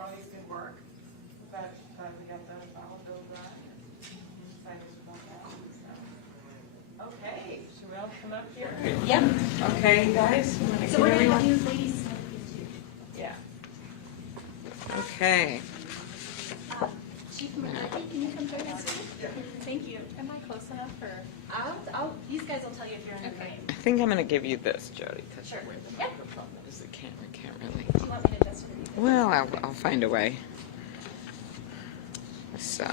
probably good work, but we got the final bill done. Excited about that. So. Okay, should we all come up here? Yep. Okay, guys. So we're going to have you ladies. Yeah. Okay. Chief, can you come join us? Thank you. Am I close enough, or these guys will tell you if you're in the frame. I think I'm going to give you this, Jody. Sure. Where the Yep. microphone is, the camera can't really. Do you want me to adjust for you? Well, I'll find a way. So,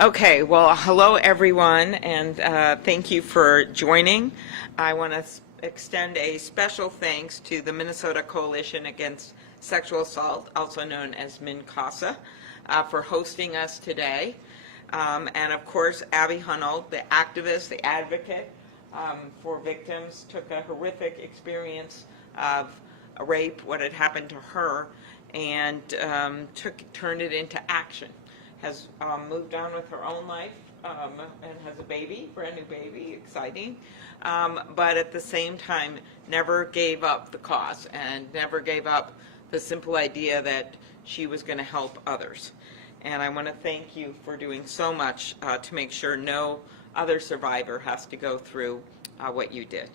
okay. Well, hello everyone, and thank you for joining. I want to extend a special thanks to the Minnesota Coalition Against Sexual Assault, also known as MinCASA, for hosting us today. And of course, Abby Honold, the activist, the advocate for victims, took a horrific experience of a rape, what had happened to her, and turned it into action. Has moved on with her own life and has a baby, brand new baby, exciting. But at the same time, never gave up the cause and never gave up the simple idea that she was going to help others. And I want to thank you for doing so much to make sure no other survivor has to go through what you did.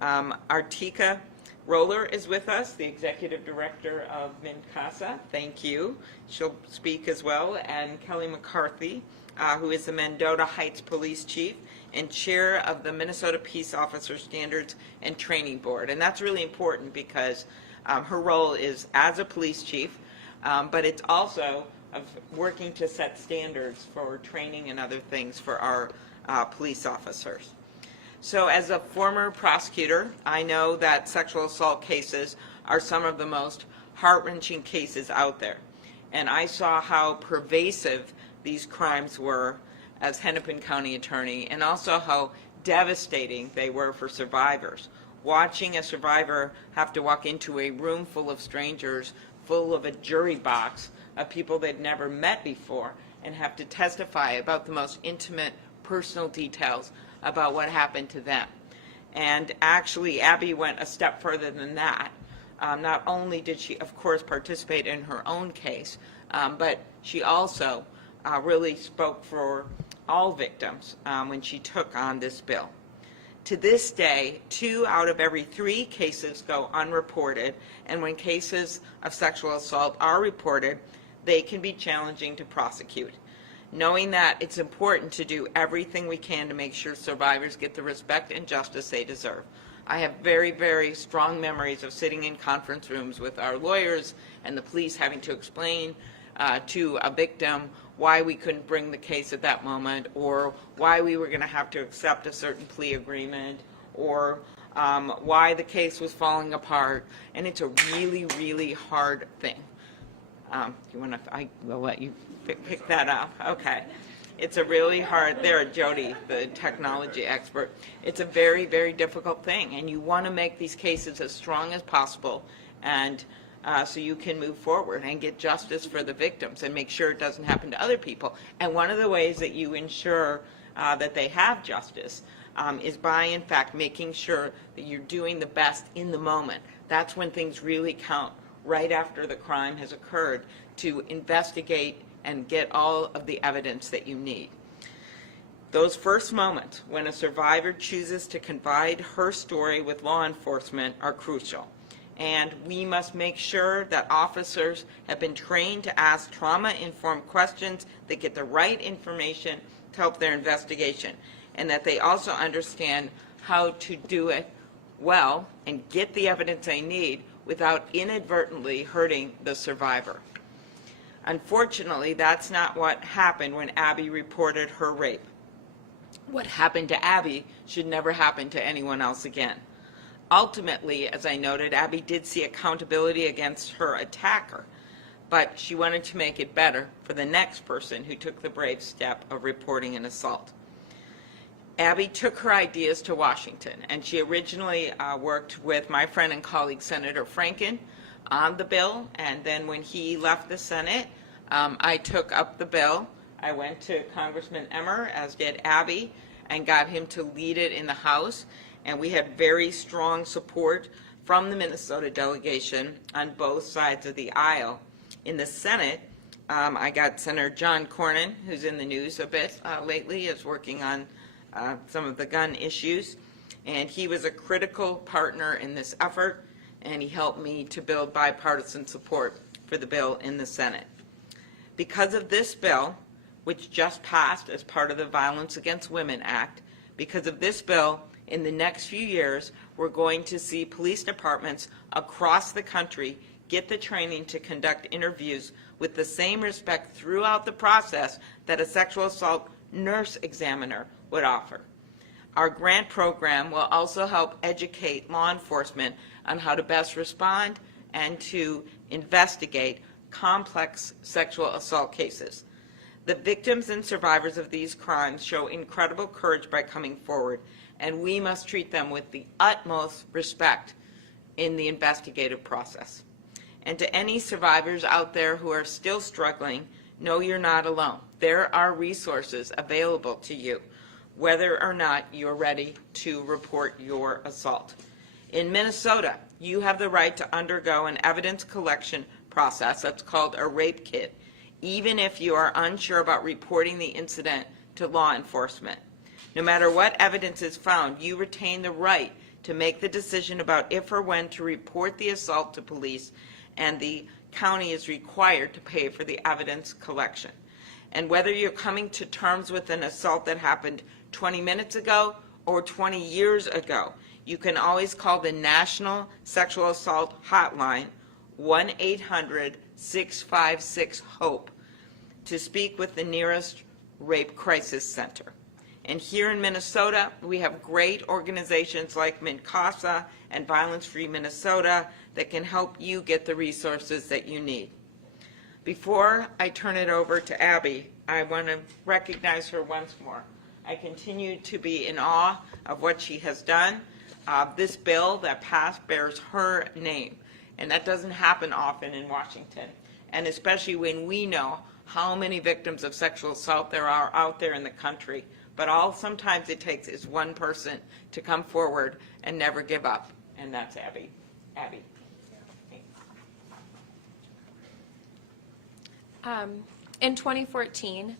Artika Roller is with us, the Executive Director of MinCASA. Thank you. She'll speak as well. And Kelly McCarthy, who is the Mendota Heights Police Chief and Chair of the Minnesota Peace Officer Standards and Training Board. And that's really important because her role is as a police chief, but it's also of working to set standards for training and other things for our police officers. So as a former prosecutor, I know that sexual assault cases are some of the most heart-wrenching cases out there. And I saw how pervasive these crimes were as Hennepin County attorney, and also how devastating they were for survivors. Watching a survivor have to walk into a room full of strangers, full of a jury box of people they'd never met before, and have to testify about the most intimate personal details about what happened to them. And actually, Abby went a step further than that. Not only did she, of course, participate in her own case, but she also really spoke for all victims when she took on this bill. To this day, 2 out of every 3 cases go unreported, and when cases of sexual assault are reported, they can be challenging to prosecute. Knowing that, it's important to do everything we can to make sure survivors get the respect and justice they deserve. I have very, very strong memories of sitting in conference rooms with our lawyers and the police having to explain to a victim why we couldn't bring the case at that moment, or why we were going to have to accept a certain plea agreement, or why the case was falling apart. And it's a really, really hard thing. You want to? I will let you pick that up. Okay. It's a really hard. There, Jody, the technology expert. It's a very, very difficult thing, and you want to make these cases as strong as possible, and so you can move forward and get justice for the victims and make sure it doesn't happen to other people. And one of the ways that you ensure that they have justice is by, in fact, making sure that you're doing the best in the moment. That's when things really count, right after the crime has occurred, to investigate and get all of the evidence that you need. Those first moments when a survivor chooses to confide her story with law enforcement are crucial. And we must make sure that officers have been trained to ask trauma-informed questions, that get the right information to help their investigation, and that they also understand how to do it well and get the evidence they need without inadvertently hurting the survivor. Unfortunately, that's not what happened when Abby reported her rape. What happened to Abby should never happen to anyone else again. Ultimately, as I noted, Abby did see accountability against her attacker, but she wanted to make it better for the next person who took the brave step of reporting an assault. Abby took her ideas to Washington, and she originally worked with my friend and colleague Senator Franken on the bill, and then when he left the Senate, I took up the bill. I went to Congressman Emmer, as did Abby, and got him to lead it in the House, and we had very strong support from the Minnesota delegation on both sides of the aisle. In the Senate, I got Senator John Cornyn, who's in the news a bit lately, is working on some of the gun issues, and he was a critical partner in this effort, and he helped me to build bipartisan support for the bill in the Senate. Because of this bill, which just passed as part of the Violence Against Women Act, because of this bill, in the next few years, we're going to see police departments across the country get the training to conduct interviews with the same respect throughout the process that a sexual assault nurse examiner would offer. Our grant program will also help educate law enforcement on how to best respond and to investigate complex sexual assault cases. The victims and survivors of these crimes show incredible courage by coming forward, and we must treat them with the utmost respect in the investigative process. And to any survivors out there who are still struggling, know you're not alone. There are resources available to you, whether or not you're ready to report your assault. In Minnesota, you have the right to undergo an evidence collection process that's called a rape kit, even if you are unsure about reporting the incident to law enforcement. No matter what evidence is found, you retain the right to make the decision about if or when to report the assault to police, and the county is required to pay for the evidence collection. And whether you're coming to terms with an assault that happened 20 minutes ago or 20 years ago, you can always call the National Sexual Assault Hotline, 1-800-656-HOPE, to speak with the nearest Rape Crisis Center. And here in Minnesota, we have great organizations like MNCASA and Violence Free Minnesota that can help you get the resources that you need. Before I turn it over to Abby, I want to recognize her once more. I continue to be in awe of what she has done. This bill that passed bears her name, and that doesn't happen often in Washington, and especially when we know how many victims of sexual assault there are out there in the country. But all sometimes it takes is one person to come forward and never give up, and that's Abby. Abby. In 2014,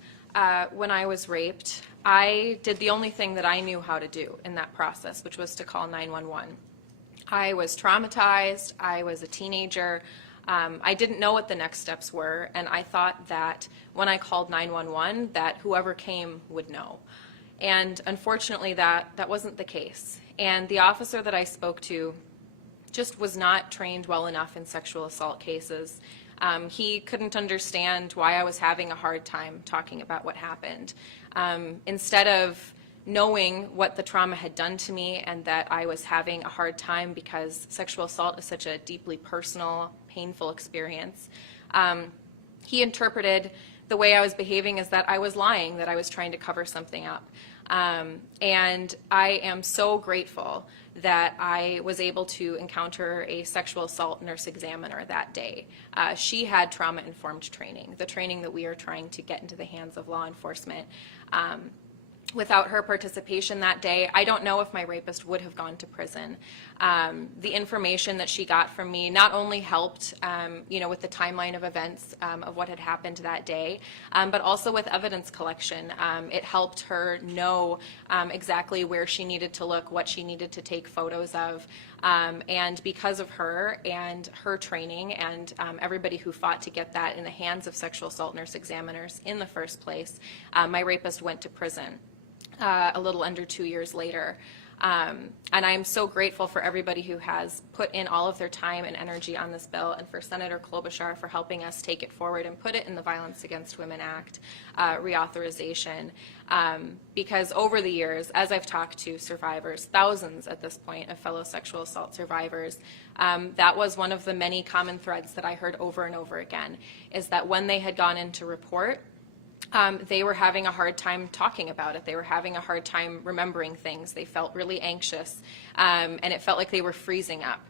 when I was raped, I did the only thing that I knew how to do in that process, which was to call 911. I was traumatized. I was a teenager. I didn't know what the next steps were, and I thought that when I called 911, that whoever came would know. And unfortunately, that wasn't the case. And the officer that I spoke to just was not trained well enough in sexual assault cases. He couldn't understand why I was having a hard time talking about what happened. Instead of knowing what the trauma had done to me and that I was having a hard time because sexual assault is such a deeply personal, painful experience, he interpreted the way I was behaving as that I was lying, that I was trying to cover something up. And I am so grateful that I was able to encounter a sexual assault nurse examiner that day. She had trauma-informed training, the training that we are trying to get into the hands of law enforcement. Without her participation that day, I don't know if my rapist would have gone to prison. The information that she got from me not only helped, with the timeline of events of what had happened that day, but also with evidence collection. It helped her know exactly where she needed to look, what she needed to take photos of. And because of her and her training and everybody who fought to get that in the hands of sexual assault nurse examiners in the first place, my rapist went to prison a little under 2 years later. And I'm so grateful for everybody who has put in all of their time and energy on this bill, and for Senator Klobuchar for helping us take it forward and put it in the Violence Against Women Act reauthorization. Because over the years, as I've talked to survivors, thousands at this point of fellow sexual assault survivors, that was one of the many common threads that I heard over and over again, is that when they had gone in to report, they were having a hard time talking about it. They were having a hard time remembering things. They felt really anxious, and it felt like they were freezing up.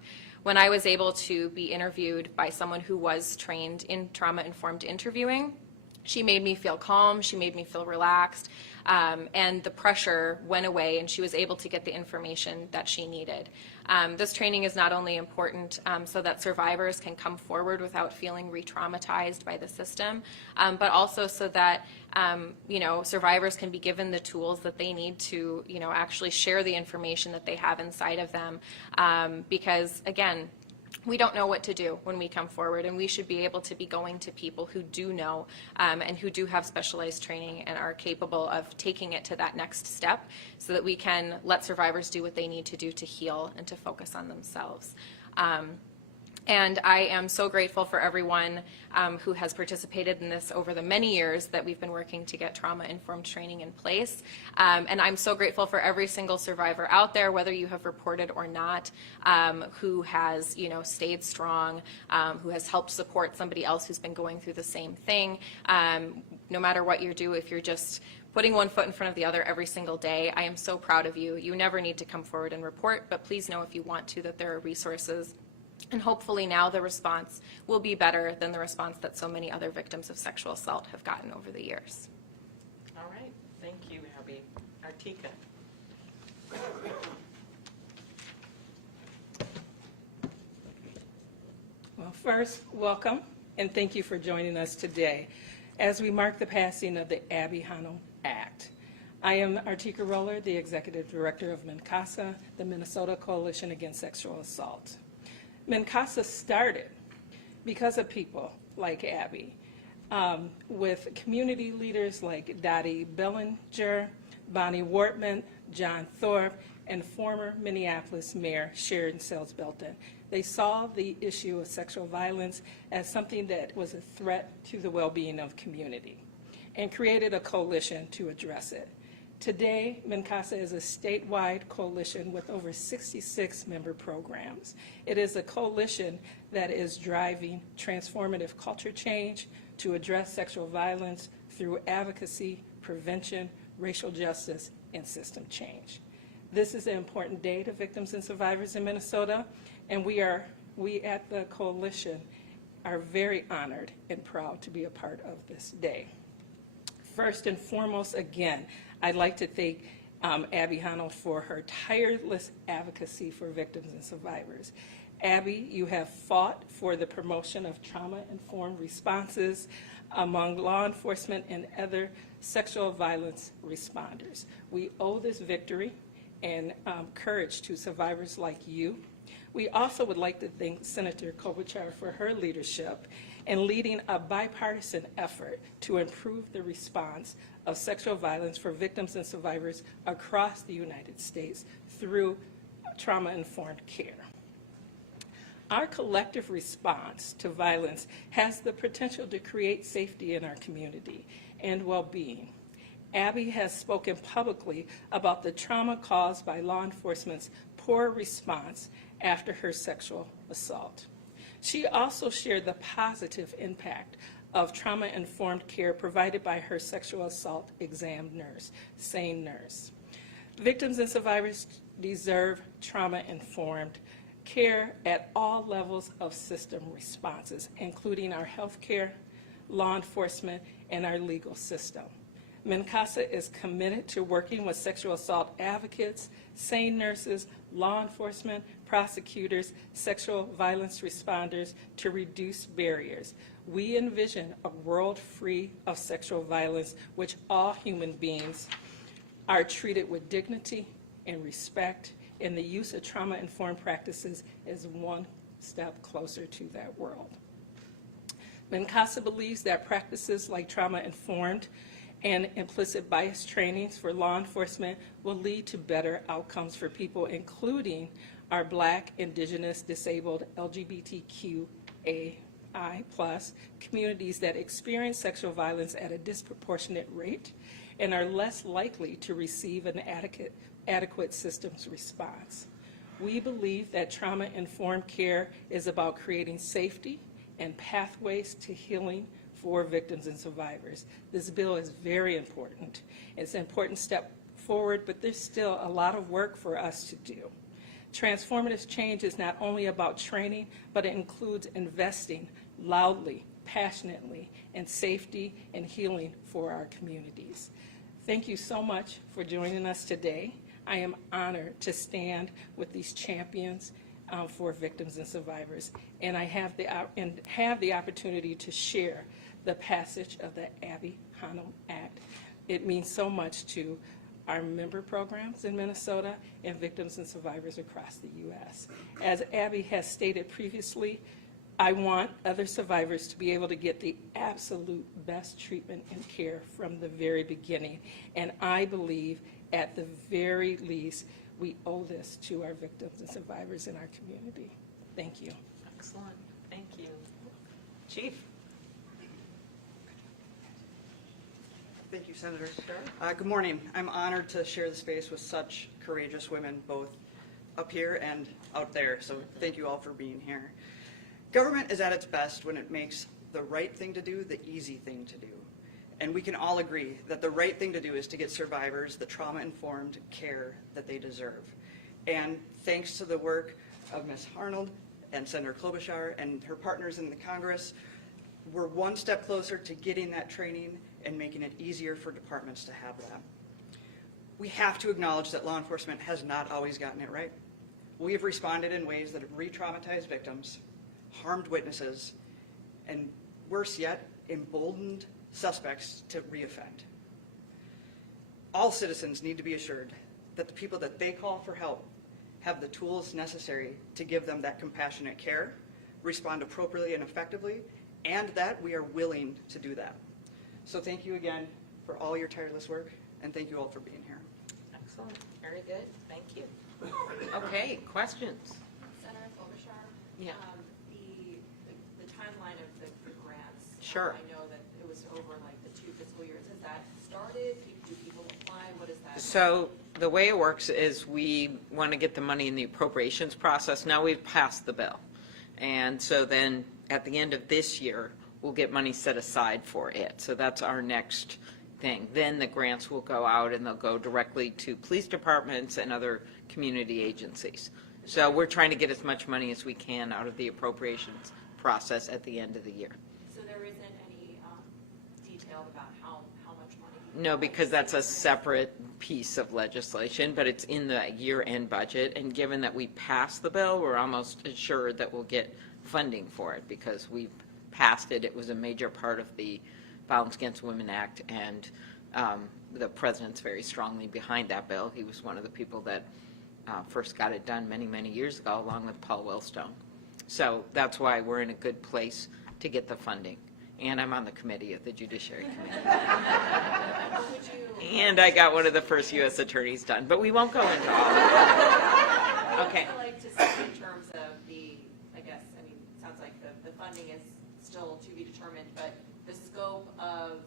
When I was able to be interviewed by someone who was trained in trauma-informed interviewing, She made me feel calm, she made me feel relaxed, and the pressure went away and she was able to get the information that she needed. This training is not only important so that survivors can come forward without feeling re-traumatized by the system, but also so that survivors can be given the tools that they need to actually share the information that they have inside of them, because again, we don't know what to do when we come forward, and we should be able to be going to people who do know and who do have specialized training and are capable of taking it to that next step so that we can let survivors do what they need to do to heal and to focus on themselves. And I am so grateful for everyone who has participated in this over the many years that we've been working to get trauma-informed training in place. And I'm so grateful for every single survivor out there, whether you have reported or not, who has stayed strong, who has helped support somebody else who's been going through the same thing. No matter what you do, if you're just putting one foot in front of the other every single day, I am so proud of you. You never need to come forward and report, but please know if you want to that there are resources. And hopefully now the response will be better than the response that so many other victims of sexual assault have gotten over the years. All right, thank you, Abby. Artika. Well, first, welcome, and thank you for joining us today as we mark the passing of the Abby Honold Act. I am Artika Roller, the Executive Director of MNCASA, the Minnesota Coalition Against Sexual Assault. MNCASA started because of people like Abby, with community leaders like Dottie Bellinger, Bonnie Wortman, John Thorpe, and former Minneapolis Mayor Sharon Sells Belton. They saw the issue of sexual violence as something that was a threat to the well-being of community and created a coalition to address it. Today, MNCASA is a statewide coalition with over 66 member programs. It is a coalition that is driving transformative culture change to address sexual violence through advocacy, prevention, racial justice, and system change. This is an important day to victims and survivors in Minnesota, and we at the coalition are very honored and proud to be a part of this day. First and foremost, again, I'd like to thank Abby Honold for her tireless advocacy for victims and survivors. Abby, you have fought for the promotion of trauma-informed responses among law enforcement and other sexual violence responders. We owe this victory and courage to survivors like you. We also would like to thank Senator Klobuchar for her leadership in leading a bipartisan effort to improve the response of sexual violence for victims and survivors across the United States through trauma-informed care. Our collective response to violence has the potential to create safety in our community and well-being. Abby has spoken publicly about the trauma caused by law enforcement's poor response after her sexual assault. She also shared the positive impact of trauma-informed care provided by her sexual assault exam nurse, SANE nurse. Victims and survivors deserve trauma-informed care at all levels of system responses, including our healthcare, law enforcement, and our legal system. MNCASA is committed to working with sexual assault advocates, SANE nurses, law enforcement, prosecutors, sexual violence responders to reduce barriers. We envision a world free of sexual violence, which all human beings are treated with dignity and respect, and the use of trauma-informed practices is one step closer to that world. MNCASA believes that practices like trauma-informed and implicit bias trainings for law enforcement will lead to better outcomes for people, including our Black, Indigenous, disabled, LGBTQAI+ communities that experience sexual violence at a disproportionate rate and are less likely to receive an adequate systems response. We believe that trauma-informed care is about creating safety and pathways to healing for victims and survivors. This bill is very important. It's an important step forward, but there's still a lot of work for us to do. Transformative change is not only about training, but it includes investing loudly passionately in safety and healing for our communities. Thank you so much for joining us today. I am honored to stand with these champions for victims and survivors, and I have the opportunity to share the passage of the Abby Honold Act. It means so much to our member programs in Minnesota and victims and survivors across the U.S. As Abby has stated previously, I want other survivors to be able to get the absolute best treatment and care from the very beginning. And I believe at the very least, we owe this to our victims and survivors in our community. Thank you. Excellent. Thank you. Chief? Thank you, Senator. Good morning. I'm honored to share the space with such courageous women, both up here and out there. So thank you all for being here. Government is at its best when it makes the right thing to do the easy thing to do. And we can all agree that the right thing to do is to get survivors the trauma-informed care that they deserve. And thanks to the work of Ms. Honold and Senator Klobuchar and her partners in the Congress, we're one step closer to getting that training and making it easier for departments to have that. We have to acknowledge that law enforcement has not always gotten it right. We have responded in ways that have re-traumatized victims, harmed witnesses, and worse yet, emboldened suspects to reoffend. All citizens need to be assured that the people that they call for help have the tools necessary to give them that compassionate care, respond appropriately and effectively, and that we are willing to do that. So thank you again for all your tireless work, and thank you all for being here. Excellent. Very good. Thank you. Okay, questions? Senator Klobuchar? Yeah. The timeline of the grants. Sure. I know that it was over like the 2 fiscal years. Has that started? Do people apply? What is that? So the way it works is we want to get the money in the appropriations process. Now we've passed the bill. And so then at the end of this year, we'll get money set aside for it. So that's our next thing. Then the grants will go out and they'll go directly to police departments and other community agencies. So we're trying to get as much money as we can out of the appropriations process at the end of the year. So there isn't any detail about how much money? No, because that's a separate piece of legislation, but it's in the year-end budget. And given that we passed the bill, we're almost assured that we'll get funding for it because we've passed it. It was a major part of the Violence Against Women Act, and the president's very strongly behind that bill. He was one of the people that first got it done many, many years ago, along with Paul Wellstone. So that's why we're in a good place to get the funding. And I'm on the committee of the Judiciary Committee. And I got one of the first U.S. attorneys done, but we won't go into all of that. Okay. I'd like to see in terms of the, I guess, I mean, it sounds like the funding is still to be determined, but the scope of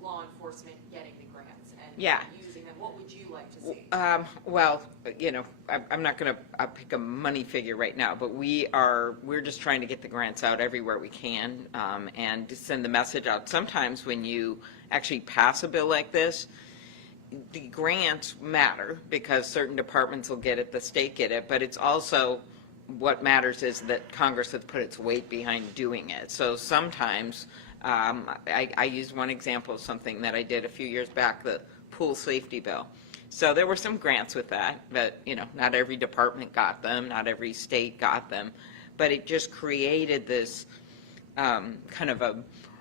law enforcement getting the grants and using them, what would you like to see? Well, you know, I'm not going to pick a money figure right now, but we're just trying to get the grants out everywhere we can and to send the message out. Sometimes when you actually pass a bill like this, the grants matter because certain departments will get it, the state get it, but it's also what matters is that Congress has put its weight behind doing it. So sometimes, I used one example of something that I did a few years back, the pool safety bill. So there were some grants with that, but you know, not every department got them, not every state got them, but it just created this kind of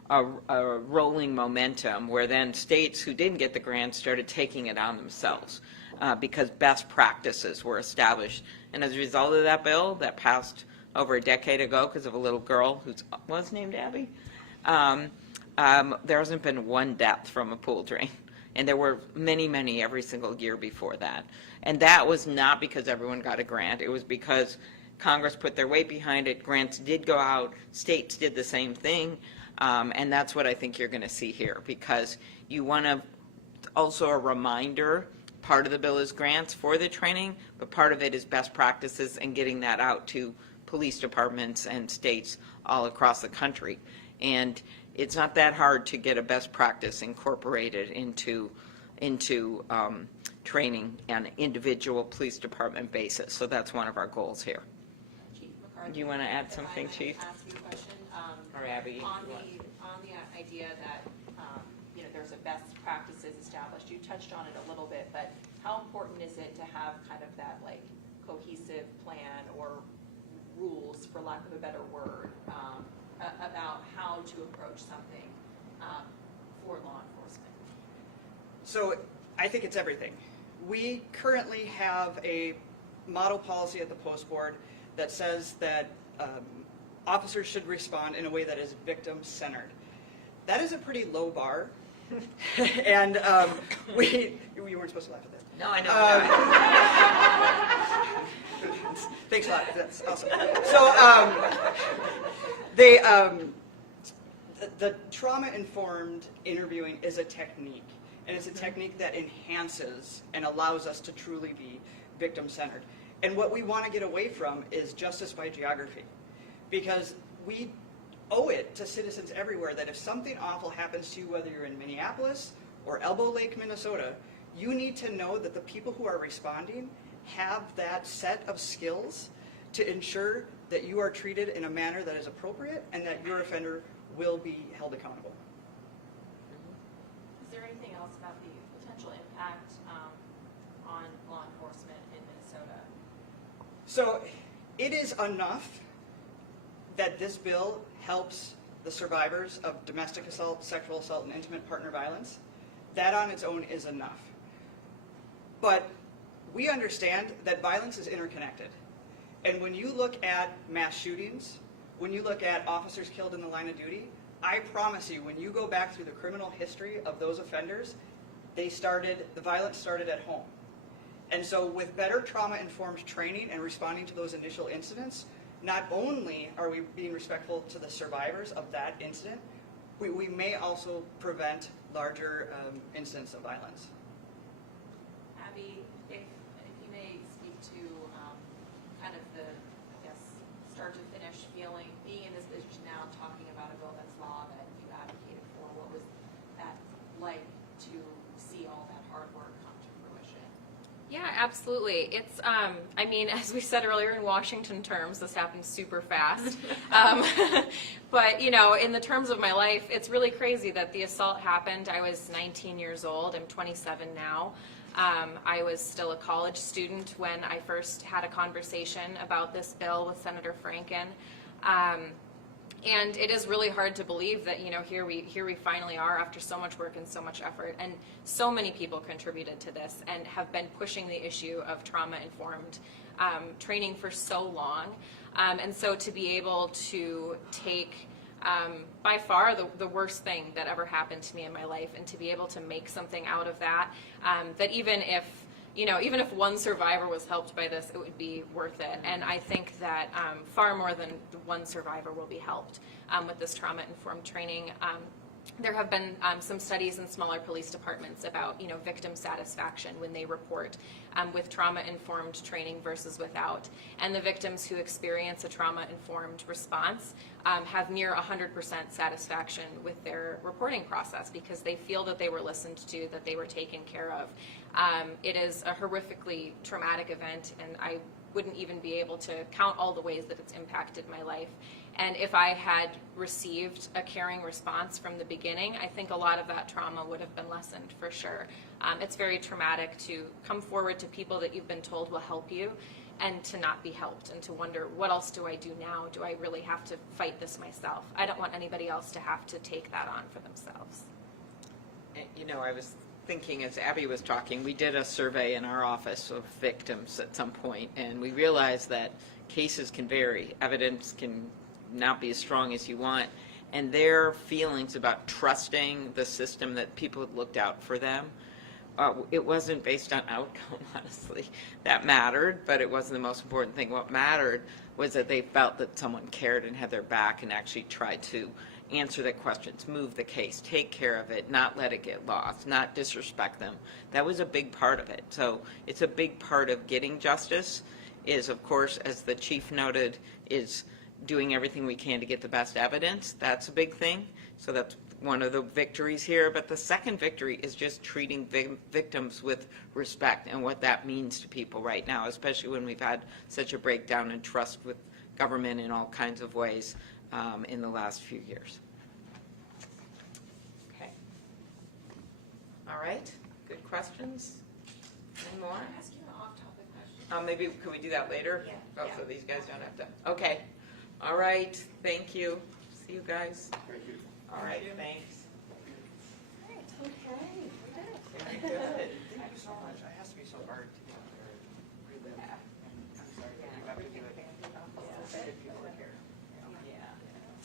a rolling momentum where then states who didn't get the grants started taking it on themselves because best practices were established. And as a result of that bill that passed over a decade ago because of a little girl who was named Abby, there hasn't been one death from a pool drain. And there were many, many every single year before that. And that was not because everyone got a grant. It was because Congress put their weight behind it. Grants did go out. States did the same thing. And that's what I think you're going to see here, because you want to also a reminder, part of the bill is grants for the training, but part of it is best practices and getting that out to police departments and states all across the country. And it's not that hard to get a best practice incorporated into training on an individual police department basis. So that's one of our goals here. Chief McCarthy, Do you want to add if something, I might Chief? ask you a question. Or Abby? On the idea that, there's a best practices established, you touched on it a little bit, but how important is it to have kind of that like cohesive plan or rules, for lack of a better word, about how to approach something for law enforcement? So I think it's everything. We currently have a model policy at the post board that says that officers should respond in a way that is victim-centered. That is a pretty low bar. And you weren't supposed to laugh at that. No, I know. Thanks a lot. That's awesome. So the trauma-informed interviewing is a technique, and it's a technique that enhances and allows us to truly be victim-centered. And what we want to get away from is justice by geography, because we owe it to citizens everywhere that if something awful happens to you, whether you're in Minneapolis or Elbow Lake, Minnesota, you need to know that the people who are responding have that set of skills to ensure that you are treated in a manner that is appropriate and that your offender will be held accountable. Is there anything else about the potential impact on law enforcement in Minnesota? So it is enough that this bill helps the survivors of domestic assault, sexual assault, and intimate partner violence. That on its own is enough. But we understand that violence is interconnected. And when you look at mass shootings, when you look at officers killed in the line of duty, I promise you, when you go back through the criminal history of those offenders, the violence started at home. And so with better trauma-informed training and responding to those initial incidents, not only are we being respectful to the survivors of that incident, we may also prevent larger incidents of violence. Abby, if you may speak to kind of the, I guess, start to finish feeling, being in this position now, talking about a bill that's law that you advocated for, what was that like to see all that hard work come to fruition? Yeah, absolutely. It's, I mean, as we said earlier, in Washington terms, this happened super fast. But, in the terms of my life, it's really crazy that the assault happened. I was 19 years old. I'm 27 now. I was still a college student when I first had a conversation about this bill with Senator Franken. And it is really hard to believe that, here we finally are after so much work and so much effort. And so many people contributed to this and have been pushing the issue of trauma-informed training for so long. And so to be able to take by far the worst thing that ever happened to me in my life and to be able to make something out of that, that even if one survivor was helped by this, it would be worth it. And I think that far more than one survivor will be helped with this trauma-informed training. There have been some studies in smaller police departments about, victim satisfaction when they report with trauma-informed training versus without. And the victims who experience a trauma-informed response have near 100% satisfaction with their reporting process because they feel that they were listened to, that they were taken care of. It is a horrifically traumatic event, and I wouldn't even be able to count all the ways that it's impacted my life. And if I had received a caring response from the beginning, I think a lot of that trauma would have been lessened for sure. It's very traumatic to come forward to people that you've been told will help you and to not be helped and to wonder, what else do I do now? Do I really have to fight this myself? I don't want anybody else to have to take that on for themselves. I was thinking as Abby was talking, we did a survey in our office of victims at some point, and we realized that cases can vary. Evidence can not be as strong as you want, and their feelings about trusting the system that people had looked out for them, it wasn't based on outcome, honestly. That mattered, but it wasn't the most important thing. What mattered was that they felt that someone cared and had their back and actually tried to answer the questions, move the case, take care of it, not let it get lost, not disrespect them. That was a big part of it. So it's a big part of getting justice is, of course, as the chief noted, is doing everything we can to get the best evidence. That's a big thing. So that's one of the victories here. But the second victory is just treating victims with respect and what that means to people right now, especially when we've had such a breakdown in trust with government in all kinds of ways. in the last few years. Okay. All right, good questions? Any more? Can I ask you an off-topic question? Maybe, could we do that later? Yeah. Oh, so these guys don't have to, okay. All right, thank you. See you guys. Thank you. All right, thanks. Okay, we did it. Very good. Thank you so much. It has to be so hard